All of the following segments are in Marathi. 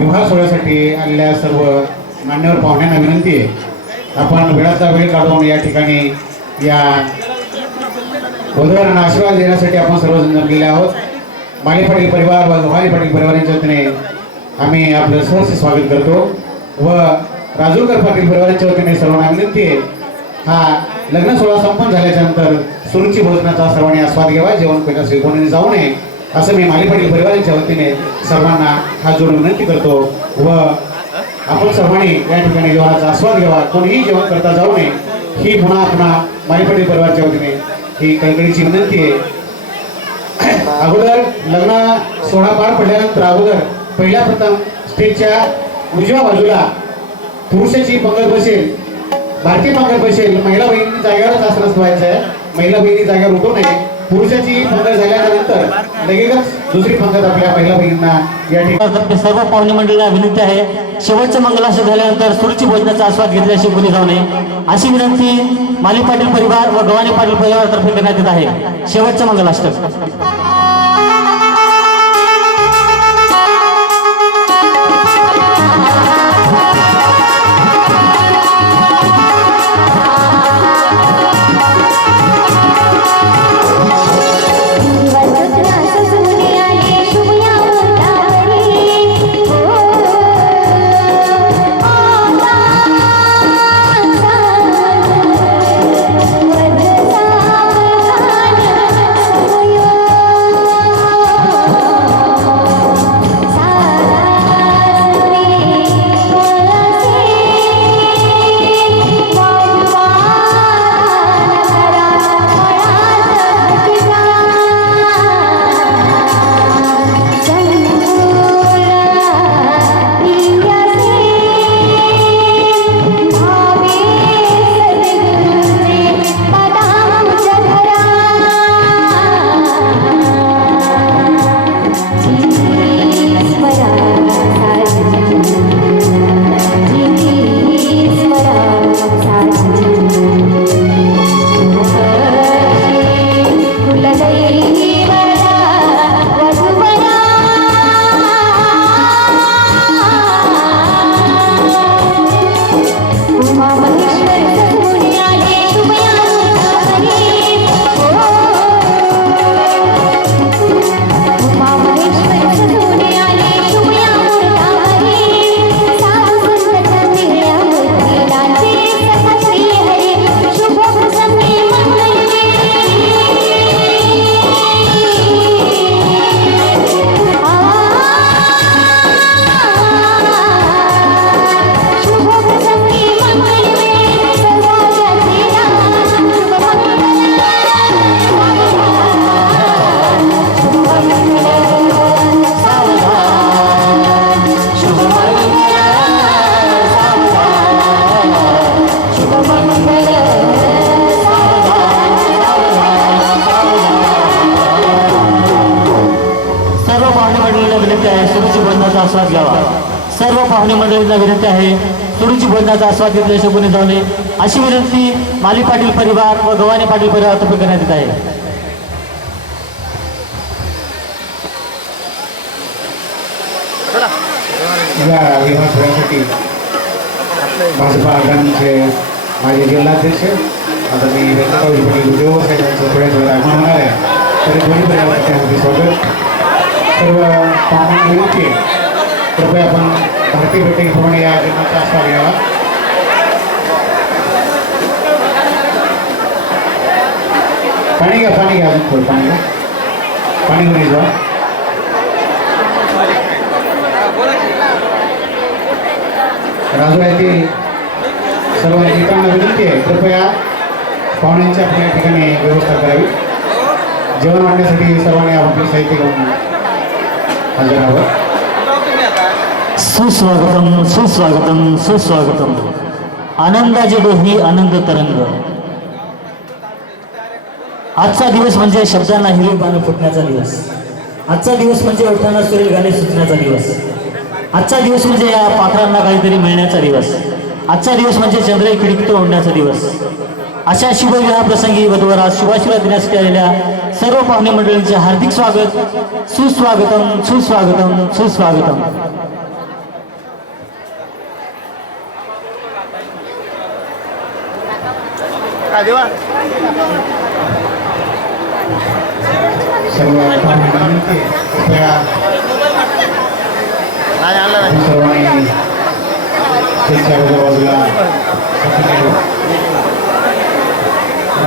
विवाह सोहळ्यासाठी आलेल्या सर्व मान्यवर पाहुण्यांना विनंती आहे आपण वेळाचा वेळ काढून या ठिकाणी या वधूवरांना आशीर्वाद देण्यासाठी आपण सर्वजण जमलेले आहोत माली पाटील परिवार व लोहारी पाटील वतीने आम्ही आपलं सहर्ष स्वागत करतो व राजूरकर पाटील परिवारांच्या वतीने सर्वांना विनंती आहे हा लग्न सोहळा संपन्न झाल्याच्यानंतर सुरुची भोजनाचा सर्वांनी आस्वाद घ्यावा जेवण पेटा स्वीकारून जाऊ नये असं मी मागे परिवारांच्या वतीने सर्वांना हा जोडून विनंती करतो व आपण सर्वांनी या ठिकाणी जेवणाचा आस्वाद घ्यावा कोणीही जेवण करता जाऊ नये ही पुन्हा पुन्हा माईपटी परिवारच्या वतीने ही कळकळीची विनंती आहे अगोदर लग्न सोहळा पार पडल्यानंतर अगोदर पहिल्या प्रथम स्टेजच्या उजव्या बाजूला पुरुषाची पंगत बसेल भारतीय पंगत बसेल महिला बहिणी जागेवरच आसनच व्हायचं आहे महिला बहिणी जागेवर उठू नये आपल्या सर्व पाहुणे मंडळीला विनंती आहे शेवटचं मंगलाशय झाल्यानंतर सुरुची भोजनाचा आस्वाद घेतल्याशी कोणी जाऊ नये अशी विनंती माली पाटील परिवार व गव्हाणी पाटील परिवार परिवारातर्फे करण्यात येत आहे शेवटचं मंगलाष्टक सुरुची भोजनाचा आस्वाद घ्यावा सर्व पाहुणे मंडळींना विनंती आहे सुरुची भोजनाचा आस्वाद घेतल्याशिवाय गुन्हे जाऊ नये अशी विनंती माली पाटील परिवार व गव्हाणे पाटील परिवार तर्फे करण्यात येत आहे माझे जिल्हाध्यक्ष आता मी व्यवस्था साहेबांचं थोड्या थोडं आगमन होणार आहे तरी दोन्ही पर्यावरणाच्या स्वागत सर्व पाहुण्यांचे कृपया आपण भारतीय भेटीप्रमाणे या जन्माचा आस्वाद घ्यावा पाणी घ्या पाणी घ्या अजून पाणी घ्या पाणी घेऊन जा राजू सर्व नेत्यांना विनंती आहे कृपया पाहुण्यांची आपल्या ठिकाणी व्यवस्था करावी जेवण वाटण्यासाठी सर्वांनी आपण साहित्य घेऊन सुस्वागतम सुस्वागतम सुस्वागतम आनंदाची डोही आनंद तरंग आजचा दिवस म्हणजे शब्दांना हिरवी पानं फुटण्याचा दिवस आजचा दिवस म्हणजे उठताना सुरेल गाणे सुचण्याचा दिवस आजचा दिवस म्हणजे या पाखरांना काहीतरी मिळण्याचा दिवस आजचा दिवस म्हणजे चंद्र खिडकीत ओढण्याचा दिवस अशा प्रसंगी वधूवरा शुभाशिवा देण्यासाठी केलेल्या सर्व पाहुणे मंडळींचे हार्दिक स्वागत सुस्वागतम सुस्वागतम सुस्वागतम सर्वांनी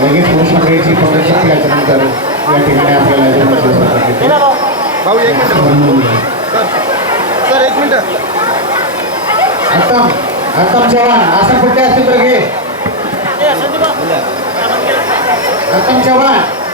लगेच पुरुष मंडळीची फोटोशूट या ठिकाणी आपल्याला दोन सर एक मिनिट आता आता चव्हाण असं कुठे असतील तर घे आता चव्हाण